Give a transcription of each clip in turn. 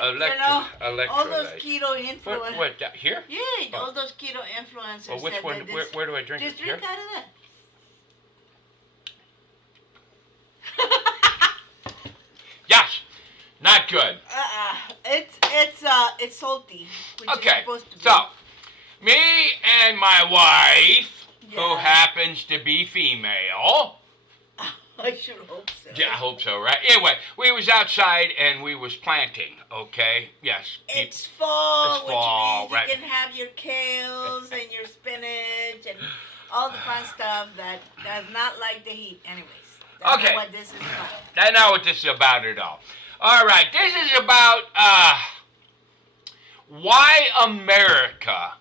All those Electrolyte. keto influencers. Here? Yeah, all those keto influencers. Well, which one? Where do I drink just it? drink Here? out of that. Yes. Not good. It's salty. Which Okay. Is supposed to be. So, me and my wife, who Yeah. happens to be female. I sure hope so. Yeah, I hope so, right? Anyway, we was outside and we was planting, okay? Yes. It's fall, It's fall, which means right. you can have your kales and your spinach and all the fun stuff that does not like the heat. Anyways, that's Okay. not what this is about. That's not what this is about at all. All right, this is about why America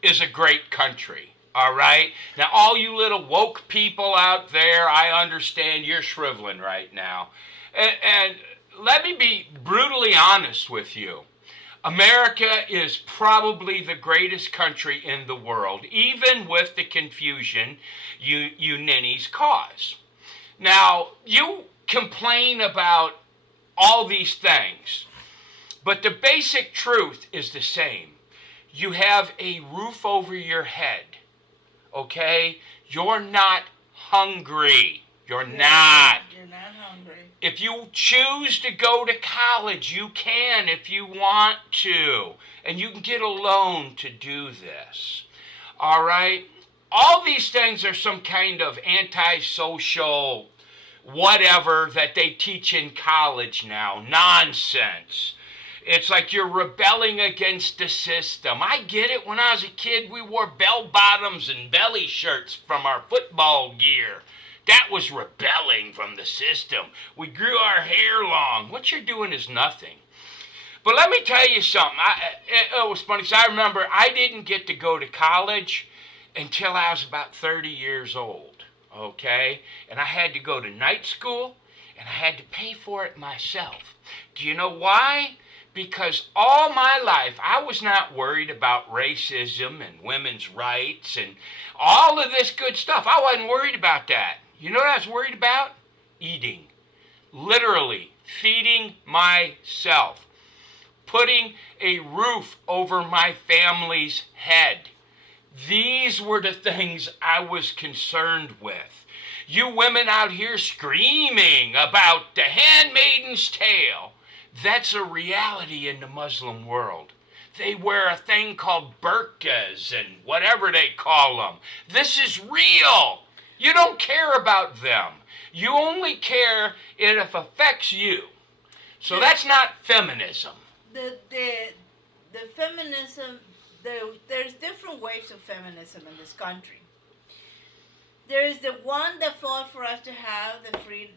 is a great country. All right? Now, all you little woke people out there, I understand you're shriveling right now. And let me be brutally honest with you. America is probably the greatest country in the world, even with the confusion you ninnies cause. Now, you complain about all these things, but the basic truth is the same. You have a roof over your head. Okay? You're not hungry. You're not. You're not hungry. If you choose to go to college, you can if you want to. And you can get a loan to do this. All right? All these things are some kind of antisocial whatever that they teach in college now. Nonsense. It's like you're rebelling against the system. I get it. When I was a kid, we wore bell bottoms and belly shirts from our football gear. That was rebelling from the system. We grew our hair long. What you're doing is nothing. But let me tell you something. It was funny. So I remember I didn't get to go to college until I was about 30 years old. Okay? And I had to go to night school, and I had to pay for it myself. Do you know why? Because all my life, I was not worried about racism and women's rights and all of this good stuff. I wasn't worried about that. You know what I was worried about? Eating. Literally, feeding myself. Putting a roof over my family's head. These were the things I was concerned with. You women out here screaming about the handmaiden's tale. That's a reality in the Muslim world. They wear a thing called burqas and whatever they call them. This is real. You don't care about them. You only care if it affects you. So that's not feminism. The feminism, there's different waves of feminism in this country. There is the one that fought for us to have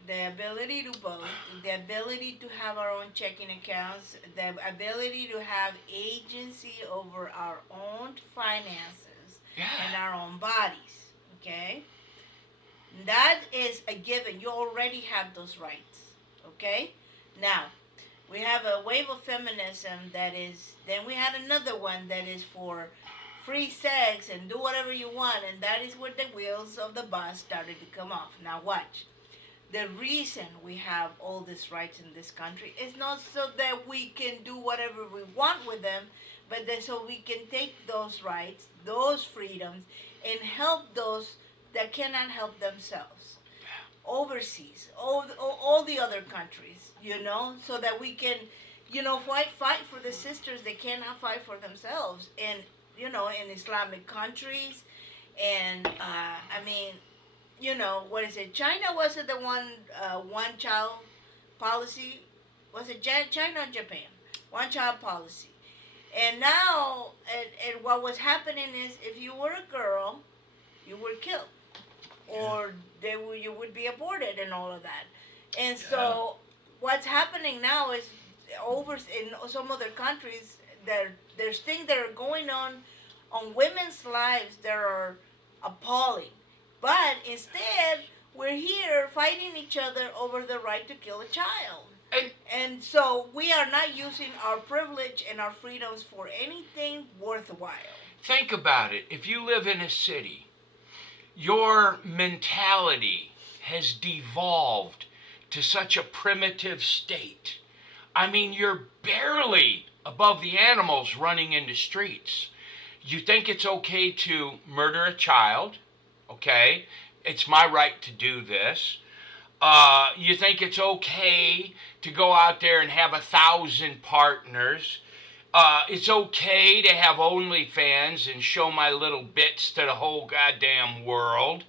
the ability to vote, the ability to have our own checking accounts, the ability to have agency over our own finances and our own bodies. Okay? That is a given. You already have those rights. Okay? Now, we have a wave of feminism that is, then we had another one that is for free sex and do whatever you want, and that is where the wheels of the bus started to come off. Now watch. The reason we have all these rights in this country is not so that we can do whatever we want with them, but that so we can take those rights, those freedoms, and help those that cannot help themselves. Overseas, all the other countries, so that we can, fight for the sisters that cannot fight for themselves. And in Islamic countries, and what is it? China was it the one child policy? Was it China or Japan? One child policy. And now, and what was happening is, if you were a girl, you were killed, or you would be aborted and all of that. And so, what's happening now is over in some other countries, there's things that are going on women's lives that are appalling. But instead, we're here fighting each other over the right to kill a child. And so we are not using our privilege and our freedoms for anything worthwhile. Think about it. If you live in a city, your mentality has devolved to such a primitive state. I mean, you're barely above the animals running into streets. You think it's okay to murder a child, okay? It's my right to do this. You think it's okay to go out there and have 1,000 partners. It's okay to have OnlyFans and show my little bits to the whole goddamn world.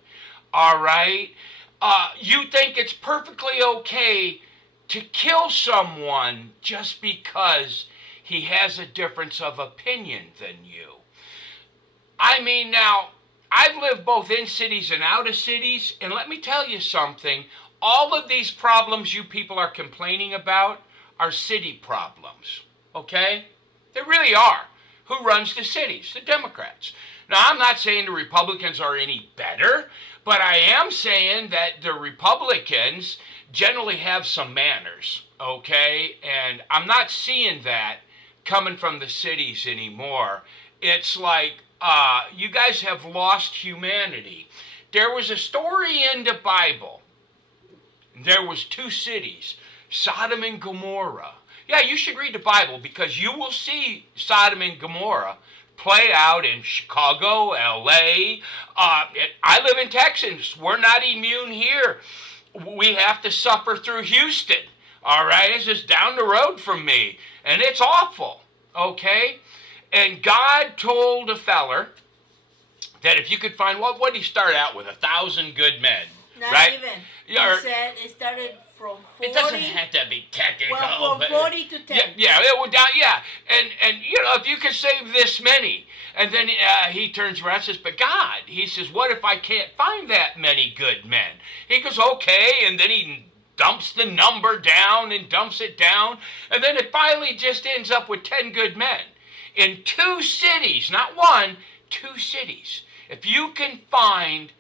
All right? You think it's perfectly okay to kill someone just because he has a difference of opinion than you. I mean, now, I've lived both in cities and out of cities, and let me tell you something. All of these problems you people are complaining about are city problems, okay? They really are. Who runs the cities? The Democrats. Now, I'm not saying the Republicans are any better, but I am saying that the Republicans generally have some manners, okay? And I'm not seeing that coming from the cities anymore. It's like you guys have lost humanity. There was a story in the Bible. There was 2 cities, Sodom and Gomorrah. Yeah, you should read the Bible because you will see Sodom and Gomorrah play out in Chicago, L.A. I live in Texas. We're not immune here. We have to suffer through Houston. All right, it's just down the road from me, and it's awful. Okay, and God told a feller that if you could find what did he start out with 1,000 good men? Not right? even. He Or, said it started from 40. it doesn't have to be technical. Well, from 40 to 10. Yeah, it went down. Yeah, and you know, if you could save this many, and then he turns around and says, "But God," he says, "what if I can't find that many good men?" He goes, "Okay," and then he dumps the number down and dumps it down, and then it finally just ends up with 10 good men in 2 cities, not 1, 2 cities. If you can find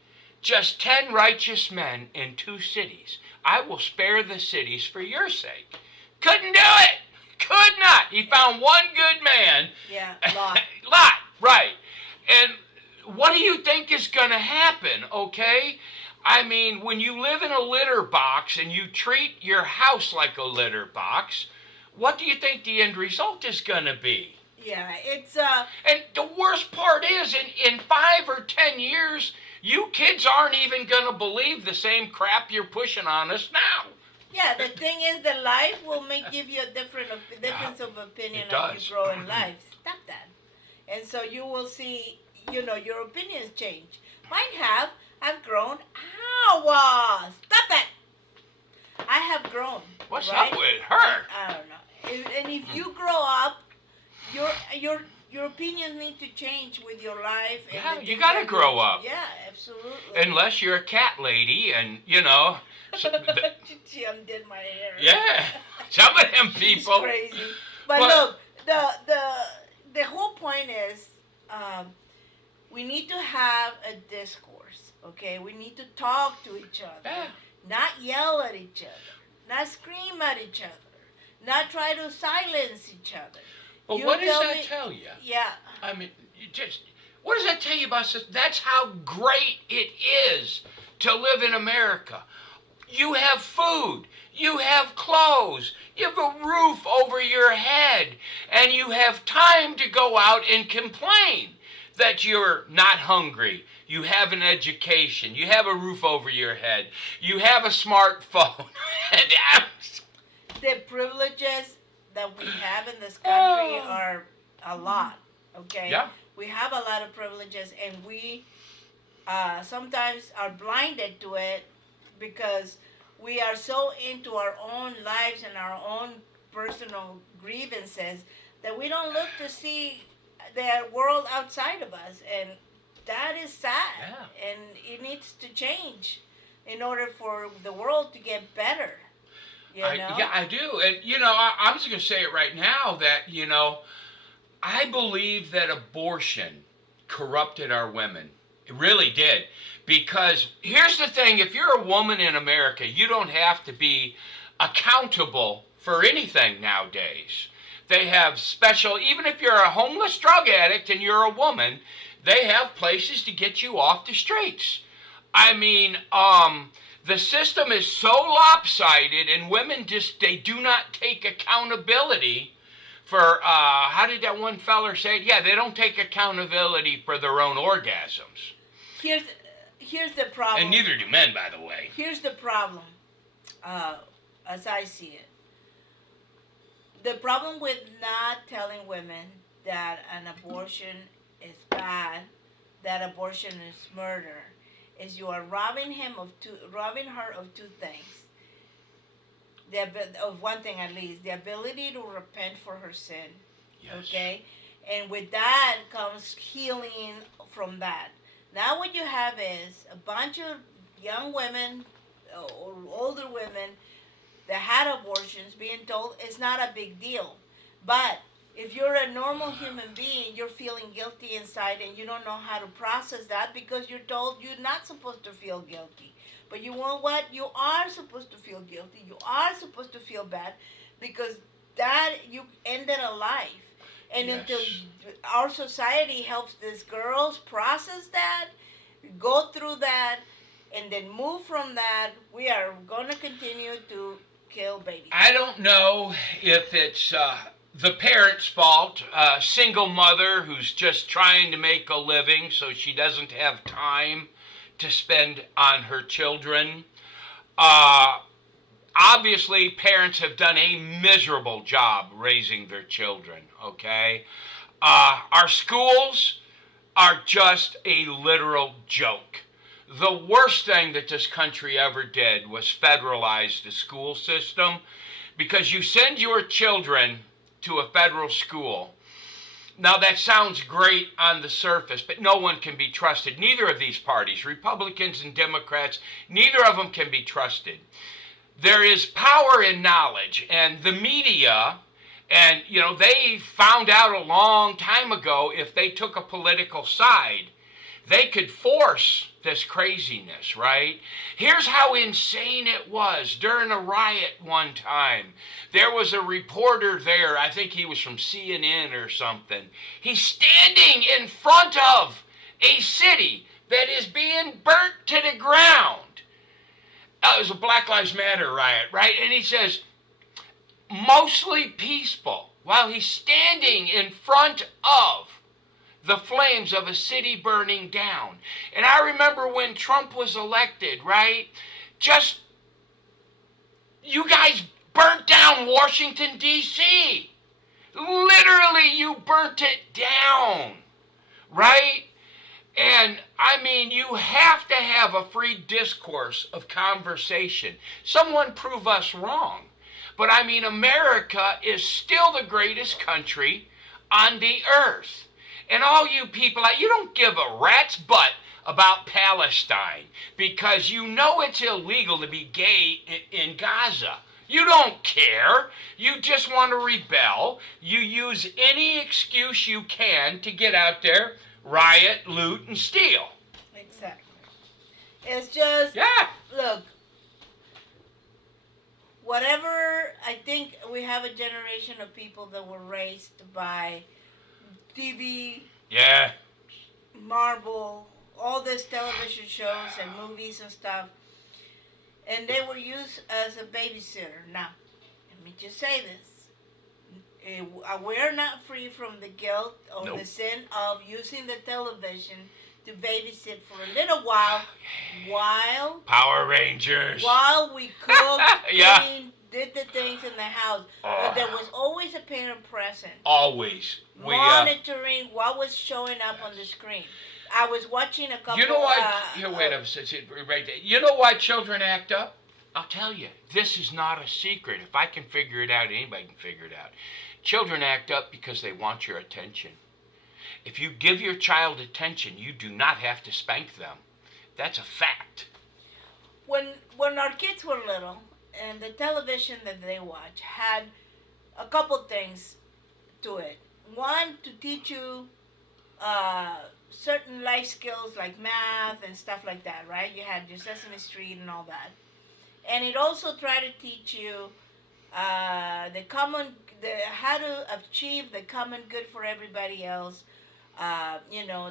just 10 righteous men in 2 cities, I will spare the cities for your sake. Couldn't do it. Could not. He found 1 good man. Yeah, Lot. Lot, right. And what do you think is going to happen, okay? I mean, when you live in a litter box and you treat your house like a litter box, what do you think the end result is going to be? Yeah, it's And the worst part is, in 5 or 10 years, you kids aren't even going to believe the same crap you're pushing on us now. yeah. The thing is, that life will give you a difference of opinion It as does. you grow in life. Stop that. And so you will see, your opinions change. Mine have. I've grown. Ow! Stop that. I have grown. What's right? up with her? I don't know. And if you grow up, your opinions need to change with your life. And Yeah, the you things gotta that grow up. Yeah, absolutely. Unless you're a cat lady and, She undid my hair. yeah, some of them She's people. crazy. But look, the whole point is, we need to have a discourse. Okay, we need to talk to each other, Yeah. not yell at each other, not scream at each other, not try to silence each other. But You what does tell that me- tell you? Yeah. I mean, what does that tell you about this? That's how great it is to live in America. You have food, you have clothes, you have a roof over your head, and you have time to go out and complain that you're not hungry. You have an education, you have a roof over your head, you have a smartphone. The privileges that we have in this country Oh. are a lot. Okay. Yeah. We have a lot of privileges, and we sometimes are blinded to it because we are so into our own lives and our own personal grievances that we don't look to see the world outside of us, and that is sad. Yeah. And it needs to change in order for the world to get better. Yeah, I do. And, I'm just going to say it right now that, I believe that abortion corrupted our women. It really did. Because here's the thing, if you're a woman in America, you don't have to be accountable for anything nowadays. They have special, even if you're a homeless drug addict and you're a woman, they have places to get you off the streets. I mean, The system is so lopsided, and women just, they do not take accountability for, how did that one feller say it? Yeah, they don't take accountability for their own orgasms. Here's here's the problem. And neither do men, by the way. Here's the problem, as I see it. The problem with not telling women that an abortion is bad, that abortion is murder, is you are robbing her of two things. Of one thing at least, the ability to repent for her sin. Yes. Okay, and with that comes healing from that. Now what you have is a bunch of young women or older women that had abortions being told it's not a big deal. But if you're a normal human being, you're feeling guilty inside and you don't know how to process that because you're told you're not supposed to feel guilty. But you know what? You are supposed to feel guilty. You are supposed to feel bad because that you ended a life. And Yes. until our society helps these girls process that, go through that, and then move from that, we are going to continue to kill babies. I don't know if it's the parent's fault, a single mother who's just trying to make a living so she doesn't have time to spend on her children. Obviously, parents have done a miserable job raising their children, okay? Our schools are just a literal joke. The worst thing that this country ever did was federalize the school system because you send your children to a federal school. Now, that sounds great on the surface, but no one can be trusted. Neither of these parties, Republicans and Democrats, neither of them can be trusted. There is power in knowledge, and the media, and they found out a long time ago if they took a political side, they could force this craziness, right? Here's how insane it was. During a riot one time, there was a reporter there, I think he was from CNN or something. He's standing in front of a city that is being burnt to the ground. It was a Black Lives Matter riot, right? And he says, mostly peaceful, while he's standing in front of the flames of a city burning down. And I remember when Trump was elected, right? Just, you guys burnt down Washington, D.C. Literally, you burnt it down, right? And, I mean, you have to have a free discourse of conversation. Someone prove us wrong. But, I mean, America is still the greatest country on the earth. And all you people, you don't give a rat's butt about Palestine because you know it's illegal to be gay in Gaza. You don't care. You just want to rebel. You use any excuse you can to get out there, riot, loot, and steal. Exactly. It's just, Yeah. look, whatever, I think we have a generation of people that were raised by TV, Yeah. Marvel, all these television shows and movies and stuff, and they were used as a babysitter. Now, let me just say this. We're not free from the guilt or Nope. the sin of using the television to babysit for a little while Power Rangers. we cooked, Yeah. cleaned, did the things in the house. But there was always a parent present, Always. monitoring what was showing up on the screen. I was watching a couple. You know what? Wait a second, right there. You know why children act up? I'll tell you. This is not a secret. If I can figure it out, anybody can figure it out. Children act up because they want your attention. If you give your child attention, you do not have to spank them. That's a fact. When our kids were little, and the television that they watch had a couple things to it. One, to teach you certain life skills like math and stuff like that, right? You had your Sesame Street and all that. And it also tried to teach you how to achieve the common good for everybody else,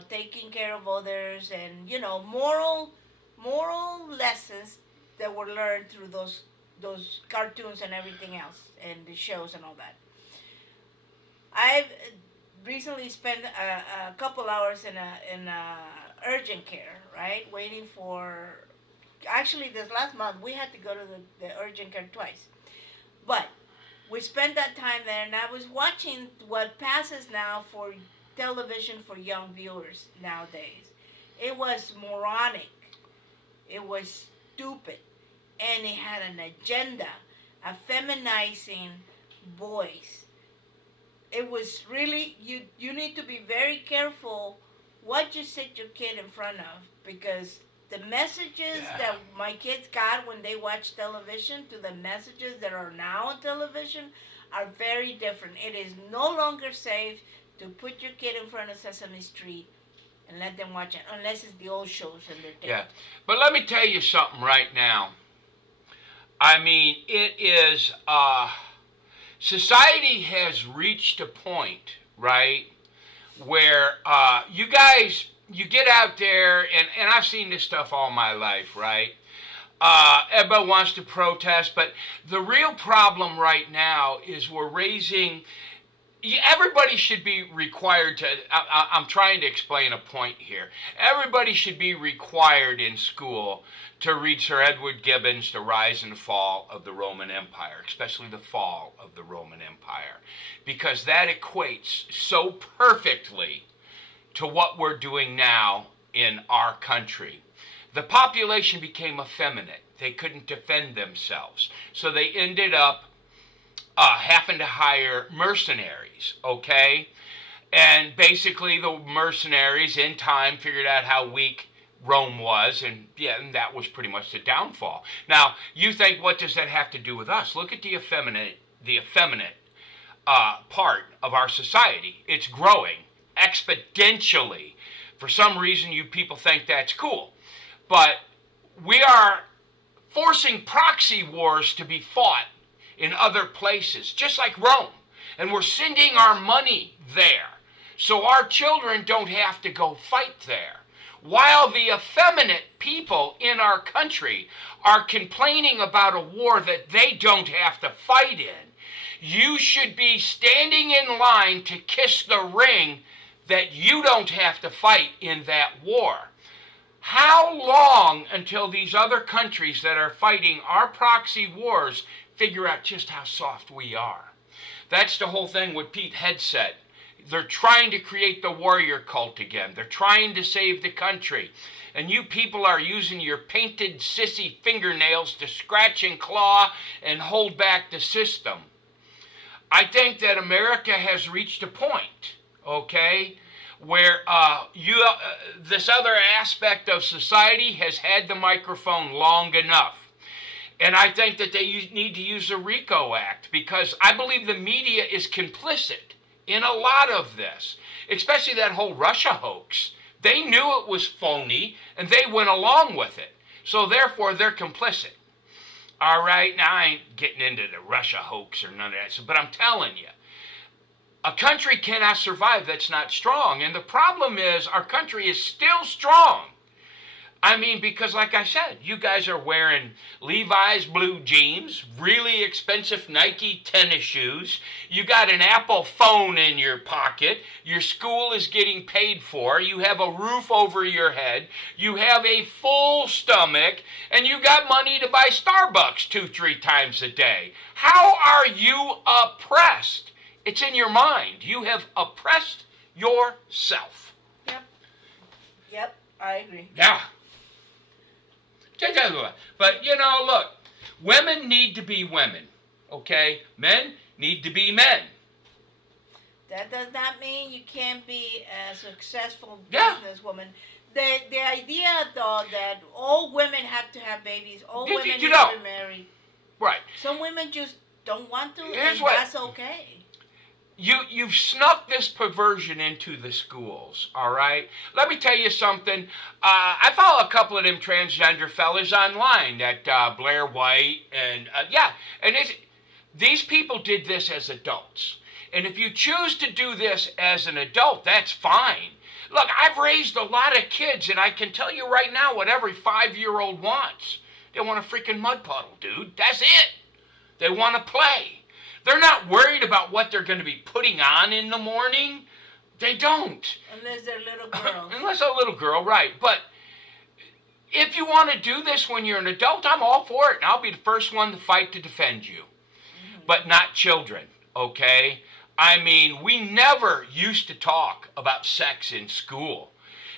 taking care of others and, moral lessons that were learned through those cartoons and everything else and the shows and all that. I've recently spent a couple hours in a urgent care, right, waiting for. Actually, this last month we had to go to the urgent care twice, but we spent that time there, and I was watching what passes now for television for young viewers nowadays. It was moronic. It was stupid, and it had an agenda, a feminizing voice. It was really you need to be very careful what you sit your kid in front of, because the messages Yeah. that my kids got when they watch television to the messages that are now on television are very different. It is no longer safe to put your kid in front of Sesame Street and let them watch it, unless it's the old shows and they're Yeah. taped. But let me tell you something right now. I mean, it is, society has reached a point, right, where you guys, you get out there, and I've seen this stuff all my life, right? Everybody wants to protest, but the real problem right now is we're raising. Everybody should be required to. I'm trying to explain a point here. Everybody should be required in school to read Sir Edward Gibbon's The Rise and Fall of the Roman Empire, especially the fall of the Roman Empire, because that equates so perfectly to what we're doing now in our country. The population became effeminate. They couldn't defend themselves. So they ended up having to hire mercenaries, okay? And basically the mercenaries in time figured out how weak Rome was, and yeah, and that was pretty much the downfall. Now, you think, what does that have to do with us? Look at the effeminate part of our society. It's growing exponentially. For some reason, you people think that's cool. But we are forcing proxy wars to be fought in other places, just like Rome. And we're sending our money there, so our children don't have to go fight there. While the effeminate people in our country are complaining about a war that they don't have to fight in, you should be standing in line to kiss the ring that you don't have to fight in that war. How long until these other countries that are fighting our proxy wars figure out just how soft we are? That's the whole thing with Pete Hegseth. They're trying to create the warrior cult again. They're trying to save the country. And you people are using your painted sissy fingernails to scratch and claw and hold back the system. I think that America has reached a point, okay, where this other aspect of society has had the microphone long enough. And I think that they need to use the RICO Act, because I believe the media is complicit in a lot of this, especially that whole Russia hoax. They knew it was phony, and they went along with it. So therefore, they're complicit. All right? Now, I ain't getting into the Russia hoax or none of that, but I'm telling you, a country cannot survive that's not strong. And the problem is, our country is still strong. I mean, because like I said, you guys are wearing Levi's blue jeans, really expensive Nike tennis shoes. You got an Apple phone in your pocket. Your school is getting paid for. You have a roof over your head. You have a full stomach. And you got money to buy Starbucks 2-3 times a day. How are you oppressed? It's in your mind. You have oppressed yourself. Yep, I agree. Yeah. But, look, women need to be women, okay? Men need to be men. That does not mean you can't be a successful Yeah. businesswoman. The idea, though, that all women have to have babies, all You- women you need know. to be married. Right. Some women just don't want to, Here's and what- that's okay. You've snuck this perversion into the schools, all right? Let me tell you something. I follow a couple of them transgender fellas online, that Blair White, and these people did this as adults. And if you choose to do this as an adult, that's fine. Look, I've raised a lot of kids, and I can tell you right now what every 5-year-old wants. They want a freaking mud puddle, dude. That's it. They want to play. They're not worried about what they're going to be putting on in the morning. They don't. Unless they're little girls. Unless a little girl, right. But if you want to do this when you're an adult, I'm all for it. And I'll be the first one to fight to defend you. But not children, okay? I mean, we never used to talk about sex in school.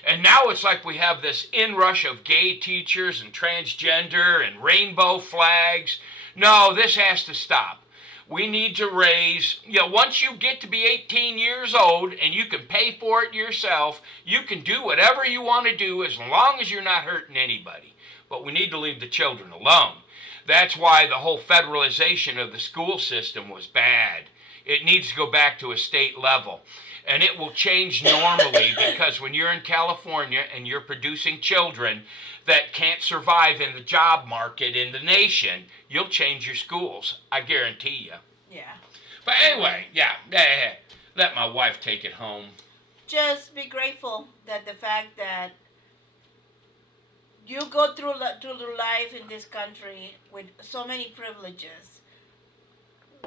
And now it's like we have this inrush of gay teachers and transgender and rainbow flags. No, this has to stop. We need to raise, once you get to be 18 years old and you can pay for it yourself, you can do whatever you want to do as long as you're not hurting anybody. But we need to leave the children alone. That's why the whole federalization of the school system was bad. It needs to go back to a state level. And it will change normally because when you're in California and you're producing children that can't survive in the job market in the nation, you'll change your schools. I guarantee you. Yeah. But anyway, let my wife take it home. Just be grateful that the fact that you go through life in this country with so many privileges.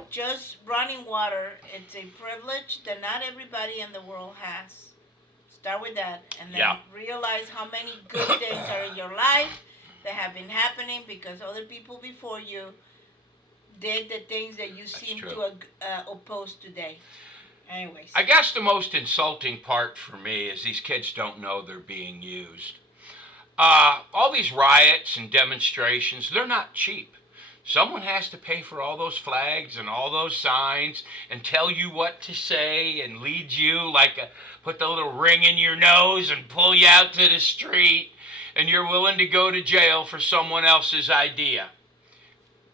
Just running water, it's a privilege that not everybody in the world has. Start with that, and then realize how many good things are in your life that have been happening because other people before you did the things that you seem to oppose today. Anyways. I guess the most insulting part for me is these kids don't know they're being used. All these riots and demonstrations, they're not cheap. Someone has to pay for all those flags and all those signs and tell you what to say and lead you put the little ring in your nose and pull you out to the street, and you're willing to go to jail for someone else's idea.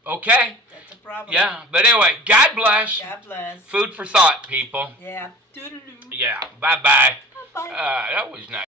Okay? That's a problem. Yeah, but anyway, God bless. God bless. Food for thought, people. Yeah. Toodaloo. Yeah, bye-bye. Bye-bye. That was nice.